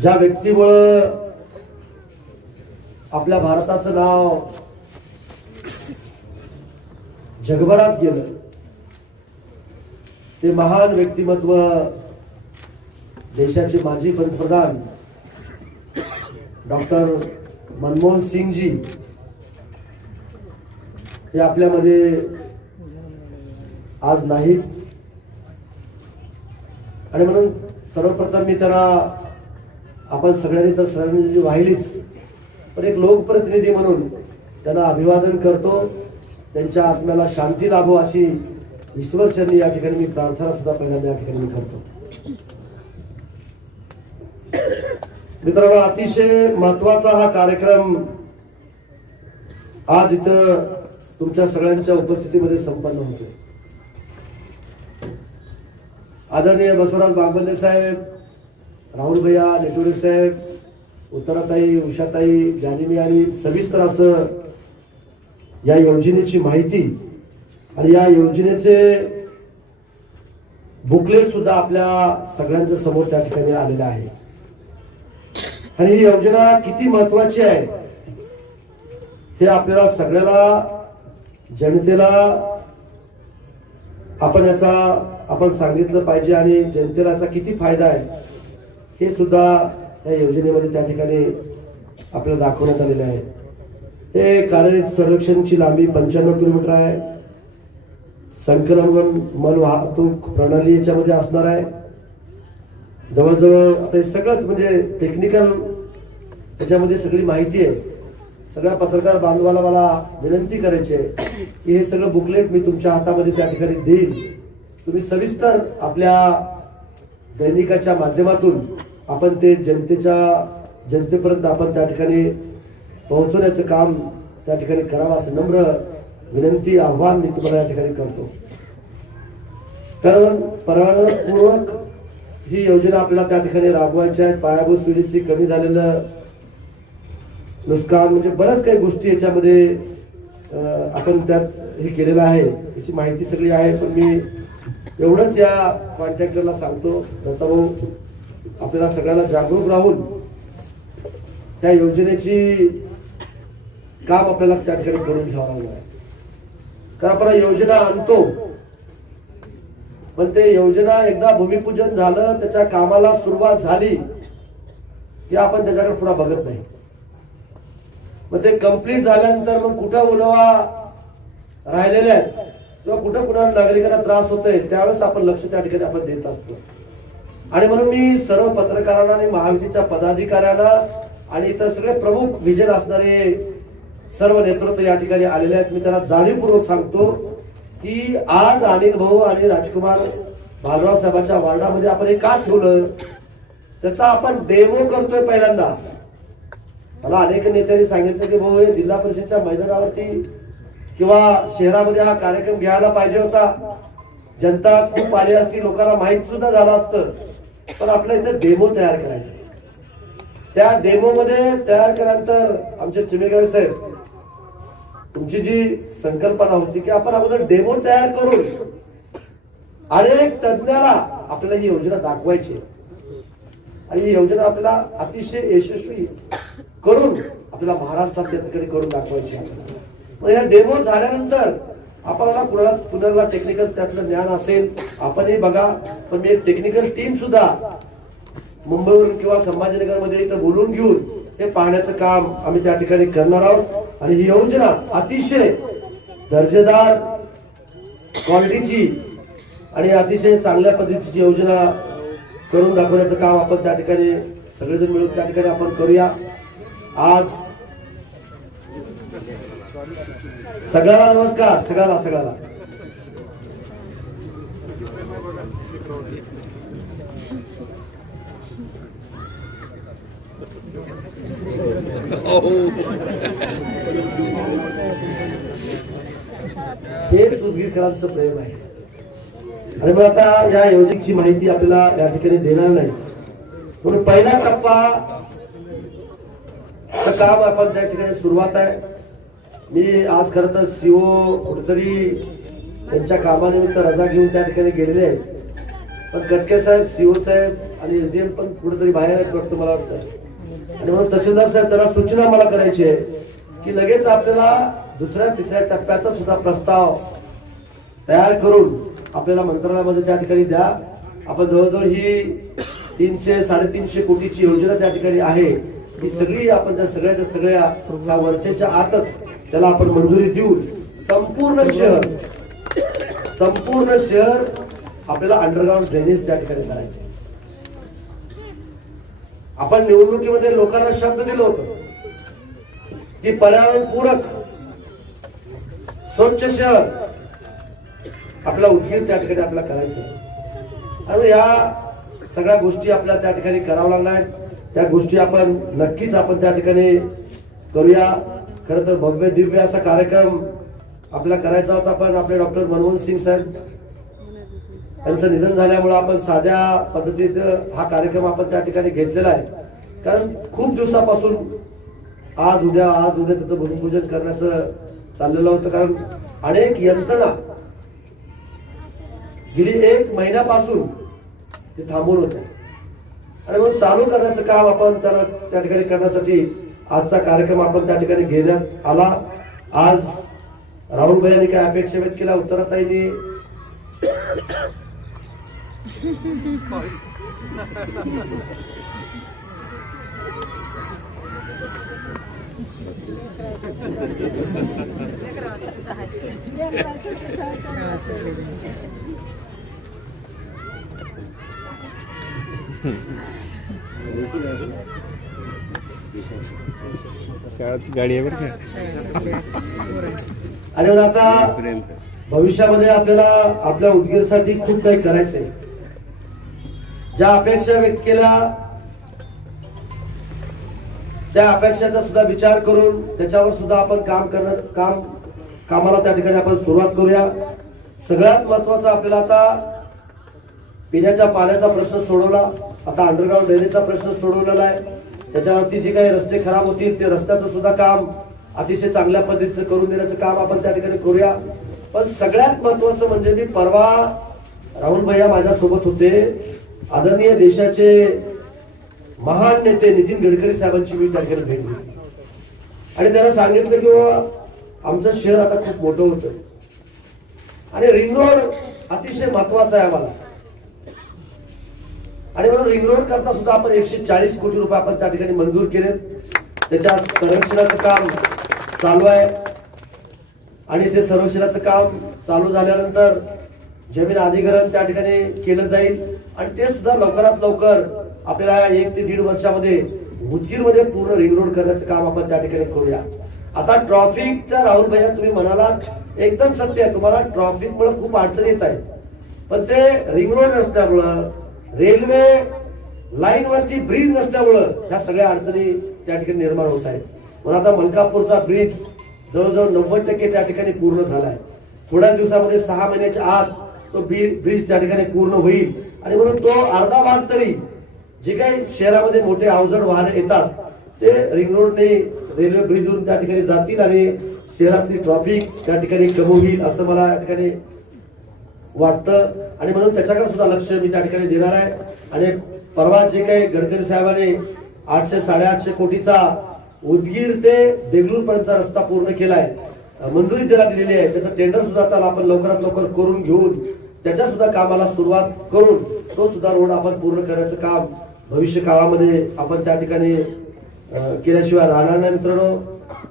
ज्या व्यक्तीमुळं आपल्या भारताचं नाव जगभरात गेलं ते महान व्यक्तिमत्व देशाचे माजी पंतप्रधान डॉक्टर मनमोहन सिंगजी हे आपल्यामध्ये आज नाहीत. आणि म्हणून सर्वप्रथम मी त्यांना आपण सगळ्यांनी तर सरांनी वाहिलीच. पण एक लोकप्रतिनिधी म्हणून त्यांना अभिवादन करतो. त्यांच्या आत्म्याला शांती लाभो अशी ईश्वरचरणी या ठिकाणी मी प्रार्थना सुद्धा पहिल्यांदा या ठिकाणी करतो. मित्रांनो अतिशय महत्त्वाचा हा कार्यक्रम आज इथं तुमच्या सगळ्यांच्या उपस्थितीमध्ये संपन्न होतो आदरणीय बसवराज बागबंदे साहेब राहुल भैया नेटोरे साहेब उत्तराताई उषाताई जानिमी आणि सविस्तर असं या योजनेची माहिती आणि या योजनेचे बुकलेट सुद्धा आपल्या सगळ्यांच्या समोर त्या ठिकाणी आलेलं आहे आणि ही योजना किती महत्वाची आहे हे आपल्याला सगळ्याला जनतेला आपण याचा आपण सांगितलं पाहिजे आणि जनतेला याचा किती फायदा आहे हे सुद्धा या योजनेमध्ये त्या ठिकाणी आपल्याला दाखवण्यात आलेलं आहे. हे कार्य सर्वेक्षणची लांबी पंच्याण्णव किलोमीटर आहे. संकलन मल वाहतूक प्रणाली याच्यामध्ये असणार आहे. जवळजवळ आता हे सगळंच म्हणजे टेक्निकल त्याच्यामध्ये सगळी माहिती आहे. सगळ्या पत्रकार बांधवाला मला विनंती करायची आहे की हे सगळं बुकलेट मी तुमच्या हातामध्ये त्या ठिकाणी देईल तुम्ही सविस्तर आपल्या दैनिकाच्या माध्यमातून आपण ते जनतेच्या जनतेपर्यंत आपण त्या ठिकाणी पोहोचवण्याचं काम त्या ठिकाणी करावं असं नम्र विनंती आव्हान मी तुम्हाला या ठिकाणी करतो. कारण परवानपूर्वक ही योजना आपल्याला त्या ठिकाणी राबवायची आहे. पायाभूत सुविधेची कमी झालेलं नुकसान म्हणजे बऱ्याच काही गोष्टी याच्यामध्ये आपण त्यात हे केलेलं आहे. याची माहिती सगळी आहे पण मी एवढंच या कॉन्ट्रॅक्टरला सांगतो. दत्ताभाऊ आपल्याला सगळ्यांना जागरूक राहून त्या योजनेची काम आपल्याला त्या ठिकाणी करून घ्यावं लागणार आहे. कारण आपण योजना आणतो पण ते योजना एकदा भूमिपूजन झालं त्याच्या कामाला सुरुवात झाली की आपण त्याच्याकडे पुन्हा बघत नाही. मग ते कंप्लीट झाल्यानंतर मग कुठं उलवा राहिलेल्या आहेत किंवा कुठं कुठं नागरिकांना त्रास होतोय त्यावेळेस आपण लक्ष त्या ठिकाणी आपण देत असतो. आणि म्हणून मी सर्व पत्रकारांना आणि महायुतीच्या पदाधिकाऱ्याला आणि इतर सगळे प्रमुख विजन असणारे सर्व नेतृत्व या ठिकाणी आलेले आहेत. मी त्यांना जाणीवपूर्वक सांगतो की आज अनिल भाऊ आणि राजकुमार भालराव साहेबांच्या वार्डामध्ये आपण हे का ठेवलं? त्याचा आपण डेमो करतोय पहिल्यांदा. मला अनेक नेत्यांनी सांगितलं की भाऊ हे जिल्हा परिषदच्या मैदानावरती किंवा शहरामध्ये हा कार्यक्रम घ्यायला पाहिजे होता. जनता खूप आली असती लोकांना माहीत सुद्धा झालं असतं. पण आपल्या इथे डेमो तयार करायचा त्या डेमो मध्ये तयार केल्यानंतर आमचे चिमेगावे साहेब तुमची जी संकल्पना होती की आपण अगोदर डेमो तयार करून अनेक तज्ञाला आपल्याला ही योजना दाखवायची आहे. आणि ही योजना आपल्याला अतिशय यशस्वी करून आपल्याला महाराष्ट्रात शेतकरी करून दाखवायची आहे. पण या डेमो झाल्यानंतर आपल्याला कुणाला कुणाला टेक्निकल त्यातलं ज्ञान असेल आपणही बघा. पण मी एक टेक्निकल टीम सुद्धा मुंबईवरून किंवा संभाजीनगरमध्ये इथं बोलून घेऊन हे पाहण्याचं काम आम्ही त्या ठिकाणी करणार आहोत. आणि ही योजना अतिशय दर्जेदार क्वालिटीची आणि अतिशय चांगल्या पद्धतीची योजना करून दाखवण्याचं काम आपण त्या ठिकाणी सगळेजण मिळून त्या ठिकाणी आपण करूया. आज सगळ्याला नमस्कार सगळ्याला सगळ्याला. तेच उदगीरकरांचं प्रेम आहे. आणि मग आता या योजनेची माहिती आपल्याला या ठिकाणी देणार नाही. म्हणून पहिला टप्पा काम आपण त्या ठिकाणी सुरुवात आहे मी आज खरं तर सीओ कुठेतरी त्यांच्या कामानिमित्त रजा घेऊन त्या ठिकाणी गेलेले आहेत. पण गटके साहेब सीओ साहेब आणि एस जी एम पण कुठेतरी बाहेर आहेत वाटतं मला वाटतं. आणि म्हणून तहसीलदार साहेब त्यांना सूचना मला करायची आहे की लगेच आपल्याला दुसऱ्या तिसऱ्या टप्प्याचा सुद्धा प्रस्ताव तयार करून आपल्याला मंत्रालयामध्ये त्या ठिकाणी द्या. आपण जवळजवळ ही तीनशे साडेतीनशे कोटीची योजना त्या ठिकाणी आहे. ही सगळी आपण त्या सगळ्याच्या सगळ्या वर्षाच्या आतच त्याला आपण मंजुरी देऊन संपूर्ण शहर संपूर्ण शहर आपल्याला अंडरग्राऊंड ड्रेनेज त्या ठिकाणी करायचे आपण निवडणुकीमध्ये लोकांना शब्द दिलो होतो की पर्यावरण पूरक स्वच्छ शहर आपला उद्योग त्या ठिकाणी आपल्याला करायचं आहे. आणि या सगळ्या गोष्टी आपल्याला त्या ठिकाणी कराव्या लागणार आहेत. त्या गोष्टी आपण नक्कीच आपण त्या ठिकाणी करूया खर तर भव्य दिव्य असा कार्यक्रम आपला करायचा होता पण आपले डॉक्टर मनमोहन सिंग साहेब त्यांचं निधन झाल्यामुळे आपण साध्या पद्धतीत हा कार्यक्रम आपण त्या ठिकाणी घेतलेला आहे. कारण खूप दिवसापासून आज उद्या आज उद्या त्याचं भूमिपूजन करण्याचं चाललेलं होतं. कारण अनेक यंत्रणा गेली एक महिन्यापासून ते थांबून होते आणि मग चालू करण्याचं काम आपण त्याला त्या ठिकाणी करण्यासाठी आजचा कार्यक्रम आपण त्या ठिकाणी घेण्यात आला. आज राहुल भाई काय अपेक्षा व्यक्त केल्या? उत्तराताईंनी शाळेत गाडी आहे बरं का? आणि आता भविष्यामध्ये आपल्याला आपल्या उदगीरसाठी खूप काही करायचंय. ज्या अपेक्षा व्यक्त केल्या त्या अपेक्षाचा सुद्धा विचार करून त्याच्यावर सुद्धा आपण काम करणं काम कामाला त्या ठिकाणी आपण सुरुवात करूया. सगळ्यात महत्वाचं आपल्याला आता पिण्याच्या पाण्याचा प्रश्न सोडवला. आता अंडरग्राऊंड ड्रेनेजचा प्रश्न सोडवलेला आहे. त्याच्यावरती जे काही रस्ते खराब होतील ते रस्त्याचं सुद्धा काम अतिशय चांगल्या पद्धतीचं करून देण्याचं काम आपण त्या ठिकाणी करूया. पण सगळ्यात महत्वाचं म्हणजे मी परवा राहुल भैया माझ्या सोबत होते. आदरणीय देशाचे महान नेते नितीन गडकरी साहेबांची मी त्या ठिकाणी भेट घेतली. आणि त्यांना सांगितलं की बाबा आमचं शहर आता खूप मोठं होतं. आणि रिंग रोड अतिशय महत्त्वाचा आहे आम्हाला. आणि म्हणून रिंग रोड करता सुद्धा आपण एकशे चाळीस कोटी रुपये आपण त्या ठिकाणी मंजूर केलेत. त्याच्या संरक्षणाचं काम चालू आहे. आणि ते संरक्षणाचं काम चालू झाल्यानंतर जमीन अधिग्रहण त्या ठिकाणी केलं जाईल. आणि ते सुद्धा लवकरात लवकर आपल्याला एक ते दीड वर्षामध्ये उदगीरमध्ये पूर्ण रिंग रोड करण्याचं काम आपण त्या ठिकाणी करूया. आता ट्रॉफिकचा राहुल भैया तुम्ही म्हणाला एकदम सत्य आहे. तुम्हाला ट्रॉफिक मुळे खूप अडचण येत आहे. पण ते रिंग रोड नसल्यामुळं रेल्वे लाईन वरती ब्रिज नसल्यामुळं ह्या सगळ्या अडचणी त्या ठिकाणी निर्माण होत आहेत. पण आता मलकापूरचा ब्रिज जवळजवळ नव्वद टक्के त्या ठिकाणी पूर्ण झालाय. थोड्या दिवसामध्ये सहा महिन्याच्या आत तो ब्रिज त्या ठिकाणी पूर्ण होईल. आणि म्हणून तो अर्धा भाग तरी जे काही शहरामध्ये मोठे अवजड वाहने येतात ते रिंग रोडने रेल्वे ब्रिजवरून त्या ठिकाणी जातील आणि शहरातली ट्रॉफिक त्या ठिकाणी कमी होईल असं मला या ठिकाणी वाटतं आणि म्हणून त्याच्याकडे सुद्धा लक्ष मी त्या ठिकाणी देणार आहे. आणि परवा जे काही गडकरी साहेबांनी आठशे साडेआठशे कोटीचा उदगीर ते देगलूर पर्यंतचा रस्ता पूर्ण केलाय मंजुरी त्याला दिलेली आहे. त्याचं टेंडर सुद्धा त्याला आपण लवकरात लवकर करून घेऊन त्याच्या सुद्धा कामाला सुरुवात करून तो सुद्धा रोड आपण पूर्ण करण्याचं काम भविष्य काळामध्ये आपण त्या ठिकाणी केल्याशिवाय राहणार नाही मित्रांनो.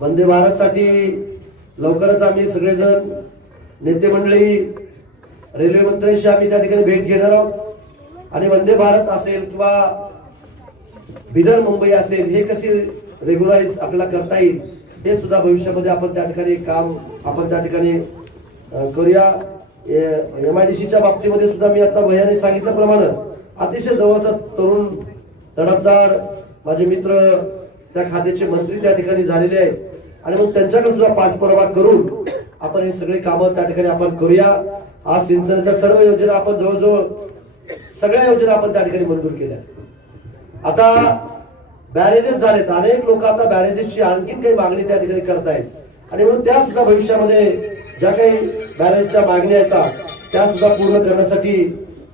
वंदे भारतसाठी लवकरच आम्ही सगळेजण नेते मंडळी रेल्वे मंत्र्यांशी आम्ही त्या ठिकाणी भेट घेणार आहोत. आणि वंदे भारत असेल किंवा बिदर मुंबई असेल हे कसे रेग्युलाइज आपल्याला करता येईल हे सुद्धा भविष्यामध्ये आपण त्या ठिकाणी काम आपण त्या ठिकाणी करूया. एम आय डी सीच्या बाबतीमध्ये सुद्धा मी आता भैयाने सांगितल्याप्रमाणे अतिशय जवळचा तरुण तडफदार माझे मित्र त्या खात्याचे मंत्री त्या ठिकाणी झालेले आहेत. आणि मग त्यांच्याकडे सुद्धा पाठपुरावा करून आपण हे सगळे कामं त्या ठिकाणी आपण करूया. आज सिंचनाच्या सर्व योजना आपण जवळजवळ सगळ्या योजना आपण त्या ठिकाणी मंजूर केल्या. आता बॅरेजेस झालेत. अनेक लोक आता बॅरेजेसची आणखीन काही मागणी त्या ठिकाणी करतायत आणि म्हणून त्या सुद्धा भविष्यामध्ये ज्या काही बॅरेजच्या मागण्या येतात त्या सुद्धा पूर्ण करण्यासाठी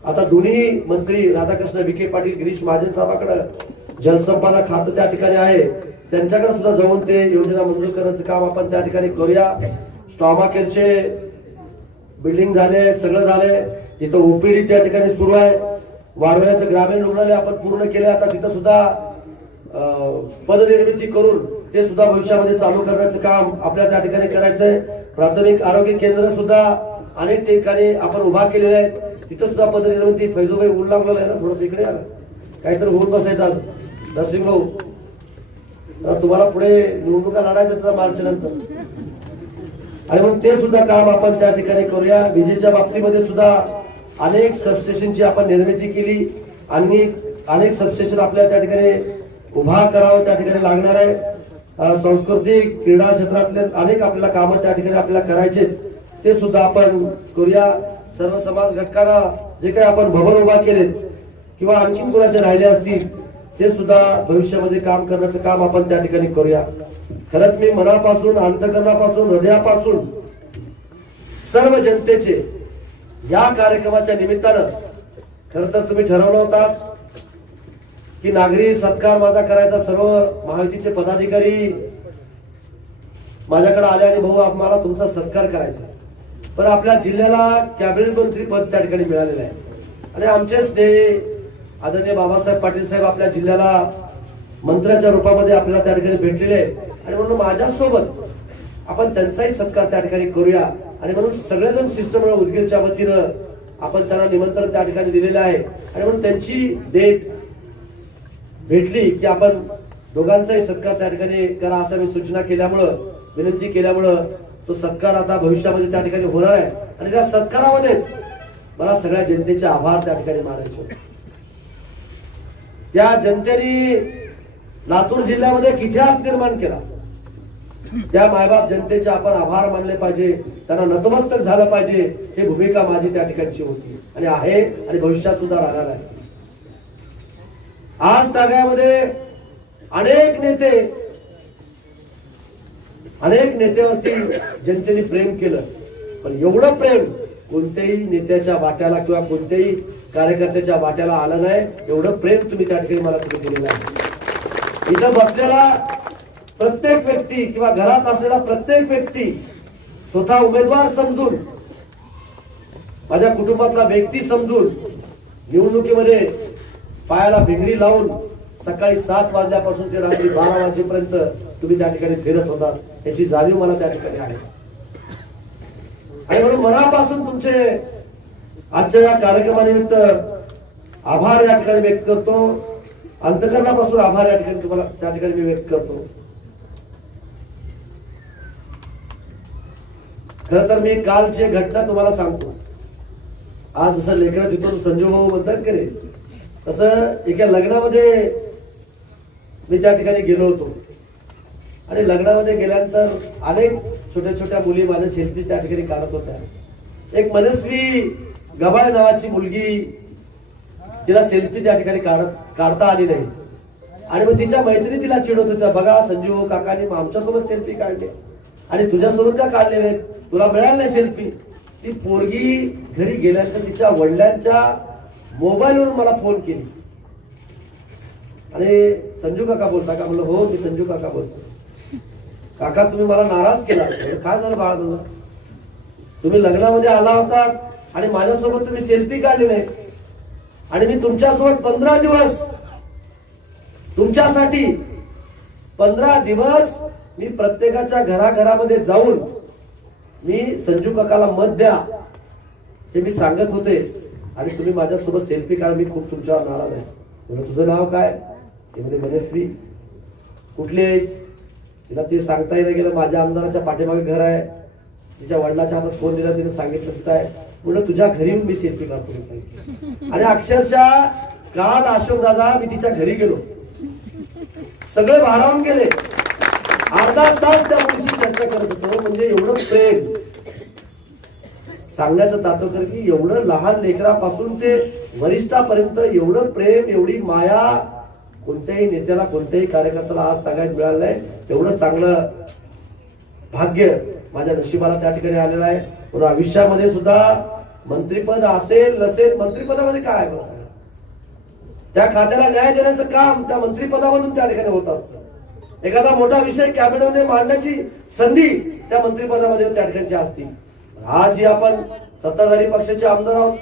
आता दोन्ही मंत्री राधाकृष्ण विखे पाटील गिरीश महाजन साहेबांकडे जलसंपदा खातं त्या ठिकाणी आहे. त्यांच्याकडे सुद्धा जाऊन ते योजना मंजूर करण्याचं काम आपण त्या ठिकाणी करूया. स्टॉमाकेरचे बिल्डिंग झाले सगळं झालंय तिथं ओपीडी त्या ठिकाणी सुरू आहे. वाढवण्याचं ग्रामीण रुग्णालय आपण पूर्ण केलं आता तिथं सुद्धा पदनिर्मिती करून ते सुद्धा भविष्यामध्ये चालू करण्याचं काम आपल्या त्या ठिकाणी करायचंय. प्राथमिक आरोग्य केंद्र सुद्धा अनेक ठिकाणी आपण उभा केलेले आहेत. तिथं सुद्धा पदनिर्मिती फैजोबाई ऊन लागलेला आहे ना थोडस इकडे काहीतरी होऊन बसायचं नरसिंह भाऊ तुम्हाला पुढे निवडणुका लढायच्या मार्च नंतर. आणि मग ते सुद्धा काम आपण त्या ठिकाणी करूया. विजेच्या बाबतीमध्ये सुद्धा अनेक सबस्टेशनची आपण निर्मिती केली. आणि अनेक सबस्टेशन आपल्या त्या ठिकाणी उभा करावं त्या ठिकाणी लागणार आहे. सांस्कृतिक क्रीडा क्षेत्रातले अनेक आपल्याला कामं त्या ठिकाणी आपल्याला करायचे ते सुद्धा आपण करूया. सर्व समाज घटकांना जे काही आपण भवन उभा केले किंवा आणखी कुणाचे राहिले असतील ते सुद्धा भविष्यामध्ये काम करण्याचं काम आपण त्या ठिकाणी करूया. खरंच मी मनापासून अंतकरणापासून हृदयापासून सर्व जनतेचे या कार्यक्रमाच्या निमित्तानं खर तर तुम्ही ठरवलं होता की नागरी सत्कार माझा करायचा सर्व महायुतीचे पदाधिकारी माझ्याकडे आले आणि भाऊ आम्हाला तुमचा सत्कार करायचा. पण आपल्या जिल्ह्याला कॅबिनेट मंत्री पद त्या ठिकाणी मिळालेलं आहे. आणि आमचेच ते आदरणीय बाबासाहेब पाटील साहेब आपल्या जिल्ह्याला मंत्र्याच्या रूपामध्ये आपल्याला त्या ठिकाणी भेटलेले आहे आणि म्हणून माझ्यासोबत आपण त्यांचाही सत्कार त्या ठिकाणी करूया. आणि म्हणून सगळेजण शिष्टमंडळ उदगीरच्या वतीनं आपण त्यांना निमंत्रण त्या ठिकाणी दिलेलं आहे. आणि म्हणून त्यांची डेट भेटली की आपण दोघांचाही सत्कार त्या ठिकाणी करा असं मी सूचना केल्यामुळं विनंती केल्यामुळं तो सत्कार आता भविष्यामध्ये त्या ठिकाणी होणार आहे. आणि त्या सत्कारामध्येच मला सगळ्या जनतेचे आभार त्या ठिकाणी मानायचे. त्या जनतेने लातूर जिल्ह्यामध्ये एक इतिहास निर्माण केला? त्या मायबाप जनतेचे आपण आभार मानले पाहिजे. त्यांना नतमस्तक झालं पाहिजे. ही भूमिका माझी त्या ठिकाणची होती. आणि आहे आणि भविष्यात सुद्धा राहणार आहे. आज तागामध्ये अनेक नेते अनेक नेत्यावरती जनतेने प्रेम केलं. पण एवढं प्रेम कोणत्याही नेत्याच्या वाट्याला किंवा कोणत्याही कार्यकर्त्याच्या वाट्याला आलं नाही. एवढं प्रेम तुम्ही त्या ठिकाणी मला तुम्ही दिलेलं आहे. इथं बसलेला प्रत्येक व्यक्ती किंवा घरात असलेला प्रत्येक व्यक्ती स्वतः उमेदवार समजून माझ्या कुटुंबातला व्यक्ती समजून निवडणुकीमध्ये पायाला भिंगडी लावून सकाळी सात वाजल्यापासून ते रात्री बारा वाजेपर्यंत तुम्ही त्या ठिकाणी फिरत होता. याची जाणीव मला त्या ठिकाणी आहे. आणि म्हणून मनापासून तुमचे आजच्या या कार्यक्रमानिमित्त आभार या ठिकाणी व्यक्त करतो. अंतकरणापासून आभार या ठिकाणी तुम्हाला त्या ठिकाणी मी व्यक्त करतो. खर तर मी कालची घटना तुम्हाला सांगतो. आज जसं लेकरं तिथून संजू भाऊ म्हणतात करे तसं एका लग्नामध्ये मी त्या ठिकाणी गेलो होतो. आणि लग्नामध्ये गेल्यानंतर अनेक छोट्या छोट्या मुली माझ्या सेल्फी त्या ठिकाणी काढत होत्या. एक मनस्वी गबाळ नावाची मुलगी तिला सेल्फी त्या ठिकाणी काढत काढता आली नाही. आणि मग तिच्या मैत्रिणी तिला चिडवत होत्या बघा संजीव काकांनी मग आमच्यासोबत सेल्फी काढले आणि तुझ्यासोबत का काढले नाहीत? तुला मिळाली नाही सेल्फी ती पोरगी घरी गेल्यानंतर तिच्या वडिलांच्या मोबाईलवर मला फोन केली. आणि संजू काका बोलता का? म्हणलं हो मी संजू काका बोलतो. काका तुम्ही मला नाराज केला. काय झालं बाळा तुझं? तुम्ही लग्नामध्ये आला होता आणि माझ्यासोबत तुम्ही सेल्फी काढली नाही. आणि मी तुमच्यासोबत पंधरा दिवस तुमच्यासाठी पंधरा दिवस मी प्रत्येकाच्या घराघरामध्ये जाऊन मी संजू काकाला मत द्या. हे मी सांगत होते. आणि तुम्ही माझ्यासोबत सेल्फी काढ. मी खूप तुमच्यावर नाराज आहे. म्हणजे तुझं नाव काय? ते म्हणजे मनस्वी. कुठली आहेस? तिला ते सांगता येणं गेलं. माझ्या आमदाराच्या पाठीमागे घर आहे. तिच्या वडिलाच्या हातात फोन दिला. तिने सांगितलं तिथं आहे. म्हणलं तुझ्या घरी येऊन मी सेल्फी काढतो. सांगितलं. आणि अक्षरशः काल अशोक दादा मी तिच्या घरी गेलो. सगळे भारावून गेले. अर्धा तास त्या मुलीशी चर्चा करत होतो म्हणजे एवढं प्रेम. सांगण्याचं तात्पर्य की एवढं लहान लेकरापासून ते वरिष्ठापर्यंत एवढं प्रेम एवढी माया कोणत्याही नेत्याला कोणत्याही कार्यकर्त्याला आज तागायत मिळालं नाही एवढं चांगलं भाग्य माझ्या नशिबाला त्या ठिकाणी आलेलं आहे. म्हणून आयुष्यामध्ये सुद्धा मंत्रीपद असेल नसेल मंत्रिपदामध्ये काय आहे त्या खात्याला न्याय देण्याचं काम त्या मंत्रिपदामधून त्या ठिकाणी होत असतं. एखादा मोठा विषय कॅबिनेटमध्ये मांडण्याची संधी त्या मंत्रिपदामध्ये त्या ठिकाणची असती आज ही आपण सत्ताधारी पक्षाचे आमदार आहोत.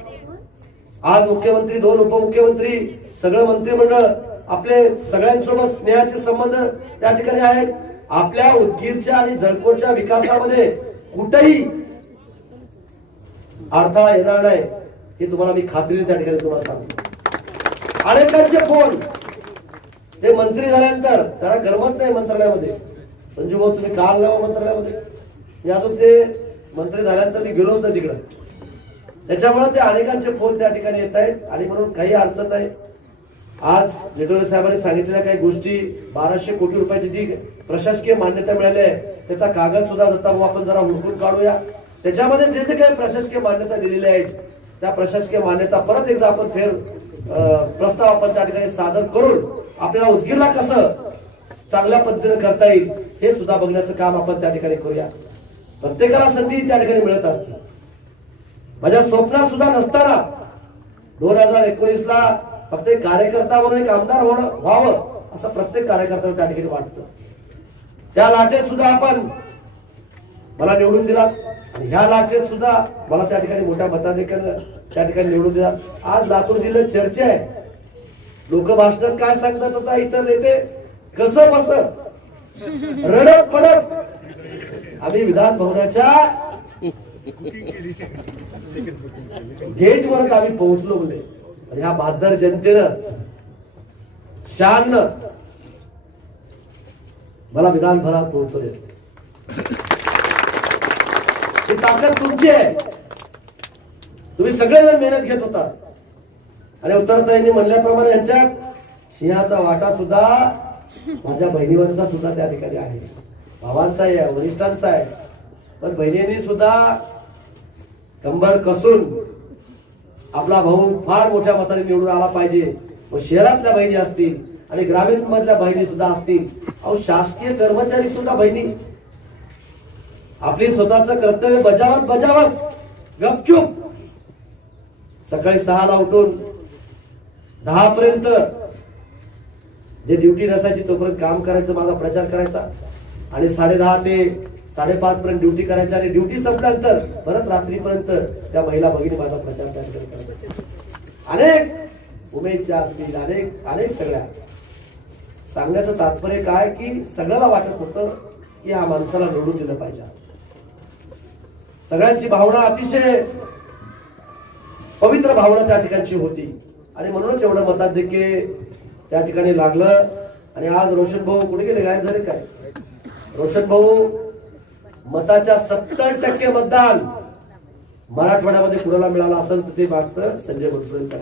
आज मुख्यमंत्री दोन उपमुख्यमंत्री सगळं मंत्रिमंडळ आपले सगळ्यांसोबत स्नेहाचे संबंध त्या ठिकाणी आहेत. आपल्या उदगीरच्या आणि जळकोटच्या विकासामध्ये कुठेही अडथळा येणार नाही हे तुम्हाला मी खात्रीने त्या ठिकाणी तुम्हाला सांगतो. अनेकांचे फोन ते मंत्री झाल्यानंतर त्याला गरमत नाही मंत्रालयामध्ये. संजू भाऊ तुम्ही काल लावा मंत्रालयामध्ये. मी अजून ते मंत्री झाल्यानंतर मी गेलोच नाही तिकडं. त्याच्यामुळे ते अनेकांचे फोन त्या ठिकाणी येत आहेत आणि म्हणून काही अडचण नाही. आज नेटोरे साहेबांनी सांगितलेल्या काही गोष्टी बाराशे कोटी रुपयाची जी प्रशासकीय मान्यता मिळाली आहे त्याचा कागद सुद्धा दत्ता भाऊ आपण जरा हुडकून काढूया. त्याच्यामध्ये जे जे काही प्रशासकीय मान्यता दिलेल्या आहेत त्या प्रशासकीय मान्यता परत एकदा आपण फेर प्रस्ताव आपण त्या ठिकाणी सादर करून आपल्याला उदगीरला कसं चांगल्या पद्धतीने करता येईल हे सुद्धा बघण्याचं काम आपण त्या ठिकाणी करूया. प्रत्येकाला संधी त्या ठिकाणी मिळत असते. माझ्या स्वप्नात सुद्धा नसताना दोन हजार एकोणीस ला फक्त एक कार्यकर्ता म्हणून एक आमदार होणं व्हावं असं प्रत्येक कार्यकर्त्याला त्या ठिकाणी वाटतं. त्या लाटेत सुद्धा आपण मला निवडून दिला आणि ह्या लाटेत सुद्धा मला त्या ठिकाणी मोठ्या मताधिकार त्या ठिकाणी निवडून दिला आज लातूर जिल्ह्यात चर्चा आहे. लोक भाषणात काय सांगतात आता इतर नेते? कसं बस? रडत पडत. आम्ही विधान भवनाच्या गेट वरच आम्ही पोहोचलो म्हणजे. आणि ह्या बहादर जनतेनं शान मला विधान भवनात पोहोचवले. ही ताकद तुमची आहे. तुम्ही सगळेजण मेहनत घेत होता. आणि उत्तरताईंनी म्हणल्याप्रमाणे यांच्यात सिंहाचा वाटा सुद्धा माझ्या बहिणीवरचा सुद्धा त्या ठिकाणी आहे. भावांचा आहे वरिष्ठांचा आहे. पण बहिणींनी सुद्धा कंबर कसून आपला भाऊ फार मोठ्या मताने निवडून आला पाहिजे. व शहरातल्या बहिणी असतील आणि ग्रामीण मधल्या बहिणी सुद्धा असतील. अहो शासकीय कर्मचारी सुद्धा बहिणी. आपली स्वतःच कर्तव्य बजावत बजावत गपचूप सकाळी सहाला उठून दहा पर्यंत जे ड्युटी नसायची तोपर्यंत काम करायचं माझा प्रचार करायचा. आणि साडे दहा ते साडेपाच पर्यंत ड्युटी करायची आणि ड्युटी संपल्यानंतर परत रात्रीपर्यंत त्या महिला भगिनी माझा प्रचार त्या करायचा अनेक उमेदच्या असतील अनेक अनेक सगळ्या. सांगण्याचं तात्पर्य काय की सगळ्याला वाटत होतं की हा माणसाला निवडून दिलं पाहिजे. सगळ्यांची भावना अतिशय पवित्र भावना त्या ठिकाणची होती. आणि म्हणूनच एवढं मताधिक्य त्या ठिकाणी लागलं. आणि आज रोशन भाऊ कुठे गेले काय? झाले काय. रोशन भाऊ मताच्या सत्तर टक्के मतदान मराठवाड्यामध्ये कुणाला मिळालं असेल तर ते मागतं संजय बनसोडे त्या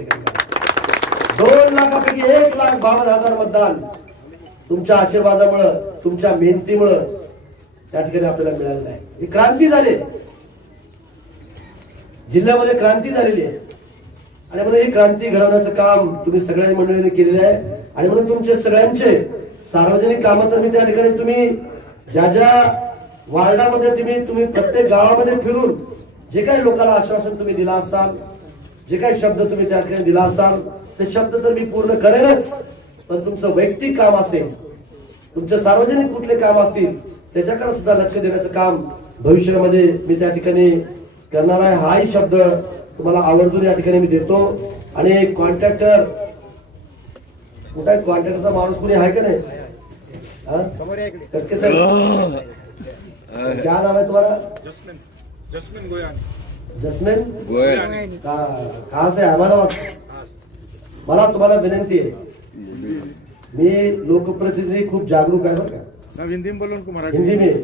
दोन लाखापैकी एक लाख बावन्न हजार मतदान तुमच्या आशीर्वादामुळं तुमच्या मेहनतीमुळं त्या ठिकाणी आपल्याला मिळालेलं आहे. ही क्रांती झाली जिल्ह्यामध्ये क्रांती झालेली आहे. आणि म्हणून ही क्रांती घडवण्याचं काम तुम्ही सगळ्या मंडळीने केलेलं आहे. आणि म्हणून तुमचे सगळ्यांचे सार्वजनिक कामं तर मी त्या ठिकाणी तुम्ही ज्या ज्या वार्डामध्ये तुम्ही तुम्ही प्रत्येक गावामध्ये फिरून जे काही लोकांना आश्वासन तुम्ही दिला असाल जे काही शब्द तुम्ही त्या ठिकाणी दिला असाल ते शब्द तर मी पूर्ण करेनच. पण तुमचं वैयक्तिक काम असेल तुमचे सार्वजनिक कुठले काम असतील त्याच्याकडे सुद्धा लक्ष देण्याचं काम भविष्यामध्ये मी त्या ठिकाणी करणार आहे. हाही शब्द तुम्हाला आवर्जून या ठिकाणी मी देतो. आणि कॉन्ट्रॅक्टर कुठे कॉन्ट्रॅक्टरचा माणूस कोणी आहे का नाही? हा? साहेब क्या नाम है तुम्हारा जस्मिन. जस्मिन गोयान. जसमिन? गोयल का- कहाँ से अहमदाबाद मला तुम्हाला विनंती आहे. मी लोकप्रतिनिधी खूप जागरूक आहे बरं का. हिंदी में बोलो हिंदी में.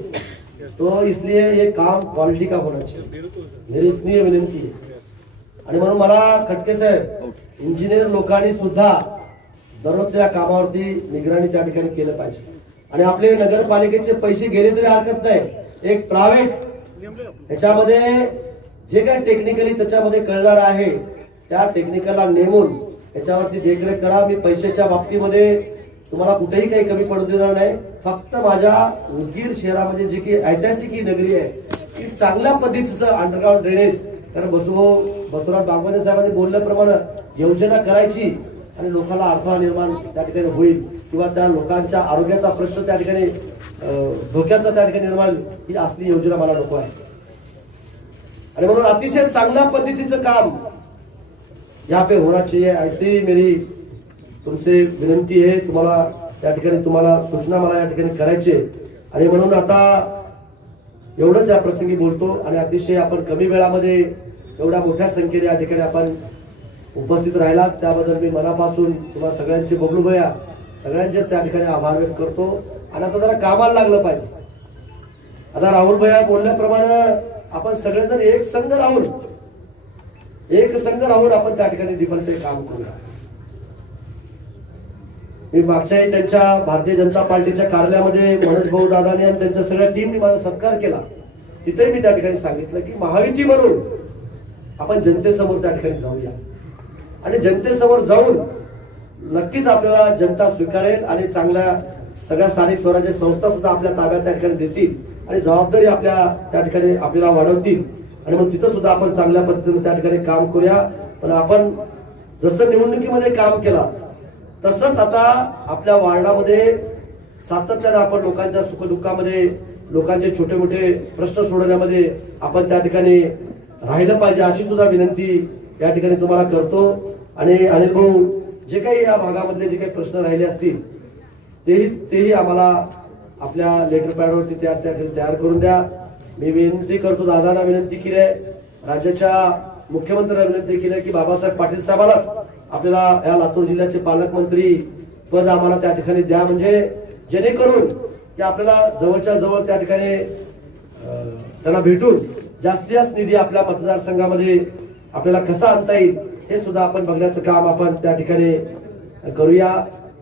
तो इसलिए ये काम क्वालिटी का होना चाहिए. मेरी इतनी विनंती आहे आणि म्हणून मला खटके साहेब इंजिनियर लोकांनी सुद्धा दररोजच्या कामावरती निगराणी त्या ठिकाणी केलं पाहिजे. आणि आपले नगरपालिकेचे पैसे गेले तरी हरकत नाही. एक प्रायव्हेट ह्याच्यामध्ये जे काही टेक्निकली त्याच्यामध्ये कळणार आहे त्या टेक्निकला नेमून याच्यावरती देखरेख करा. मी पैशाच्या बाबतीमध्ये तुम्हाला कुठेही काही कमी पडू देणार नाही. फक्त माझ्या उदगीर शहरामध्ये जी की ऐतिहासिक ही नगरी आहे ती चांगल्या पद्धतीचं अंडरग्राऊंड ड्रेनेज कारण बसुभाऊ बसवराज बागवाने साहेबांनी बोलल्याप्रमाणे योजना करायची आणि लोकांना अडथळा निर्माण त्या ठिकाणी होईल किंवा त्या लोकांच्या आरोग्याचा प्रश्न त्या ठिकाणी धोक्याचा त्या ठिकाणी निर्माण ही असली योजना मला नको आहे. आणि म्हणून अतिशय चांगल्या पद्धतीचं काम या पे होना चाहिए ऐसी मेरी तुमसे विनंती आहे. तुम्हाला त्या ठिकाणी तुम्हाला सूचना मला या ठिकाणी करायची आहे. आणि म्हणून आता एवढंच या प्रसंगी बोलतो आणि अतिशय आपण कमी वेळामध्ये एवढ्या मोठ्या संख्येने या ठिकाणी आपण उपस्थित राहिलात त्याबद्दल मी मनापासून तुम्हाला सगळ्यांचे बबलू भया सगळ्यांचे त्या ठिकाणी आभार व्यक्त करतो. आणि आता जरा कामाला लागलं पाहिजे. आता राहुल भैया बोलल्याप्रमाणे आपण सगळेजण एक संघ राहून एक संघ राहून आपण त्या ठिकाणी डिफेन्सचे काम करूया. मी मागच्याही त्यांच्या भारतीय जनता पार्टीच्या कार्यालयामध्ये मनोज भाऊ दादानी आणि त्यांच्या सगळ्या टीमने माझा सत्कार केला. तिथेही मी त्या ठिकाणी सांगितलं की महायुती म्हणून आपण जनतेसमोर त्या ठिकाणी जाऊया. आणि जनतेसमोर जाऊन नक्कीच आपल्याला जनता स्वीकारेल आणि चांगल्या सगळ्या स्थानिक स्वराज्य संस्था सुद्धा आपल्या ताब्यात त्या ठिकाणी देतील आणि जबाबदारी आपल्या त्या ठिकाणी आपल्याला वाढवतील. आणि मग तिथं सुद्धा आपण चांगल्या पद्धतीने त्या ठिकाणी काम करूया. पण आपण जसं निवडणुकीमध्ये काम केलं तसंच आता आपल्या वार्डामध्ये सातत्याने आपण लोकांच्या सुखदुःखामध्ये लोकांचे छोटे मोठे प्रश्न सोडवण्यामध्ये आपण त्या ठिकाणी राहिलं पाहिजे अशी सुद्धा विनंती या ठिकाणी तुम्हाला करतो. आणि अनिल भाऊ जे काही या भागामधले जे काही प्रश्न राहिले असतील तेही तेही आम्हाला आपल्या लेटर पॅडवरती त्या ठिकाणी तयार करून द्या. मी विनंती करतो दादांना विनंती केली आहे. राज्याच्या मुख्यमंत्र्यांना विनंती केली आहे की बाबासाहेब पाटील साहेबांना आपल्याला या लातूर जिल्ह्याचे पालकमंत्री पद आम्हाला त्या ठिकाणी द्या. म्हणजे जेणेकरून की आपल्याला जवळच्या जवळ त्या ठिकाणी त्यांना भेटून जास्तीत जास्त निधी आपल्या मतदारसंघामध्ये आपल्याला कसा आणता येईल हे सुद्धा आपण बघण्याचं काम आपण त्या ठिकाणी करूया.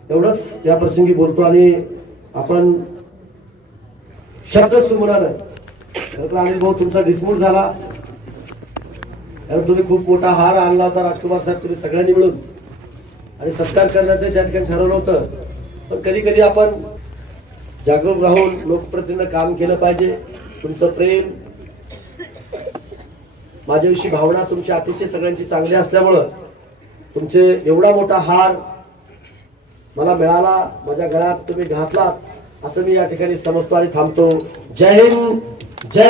एवढंच या प्रसंगी बोलतो आणि आपण शब्द सुमनानं तर अनिल भाऊ तुमचा डिस्मूट झाला. कारण तुम्ही खूप मोठा हार आणला होता राजकुमार साहेब तुम्ही सगळ्यांनी मिळून. आणि सत्कार करण्याचं ज्या ठिकाणी ठरवलं होतं पण कधी कधी आपण जागरूक राहून लोकप्रतिनिधीनं काम केलं पाहिजे. तुमचं प्रेम माझ्याविषयी भावना तुमची अतिशय सगळ्यांची चांगली असल्यामुळं तुमचे एवढा मोठा हार मला मिळाला माझ्या गळ्यात तुम्ही घातलात असं मी या ठिकाणी समजतो आणि थांबतो. जय हिंद जय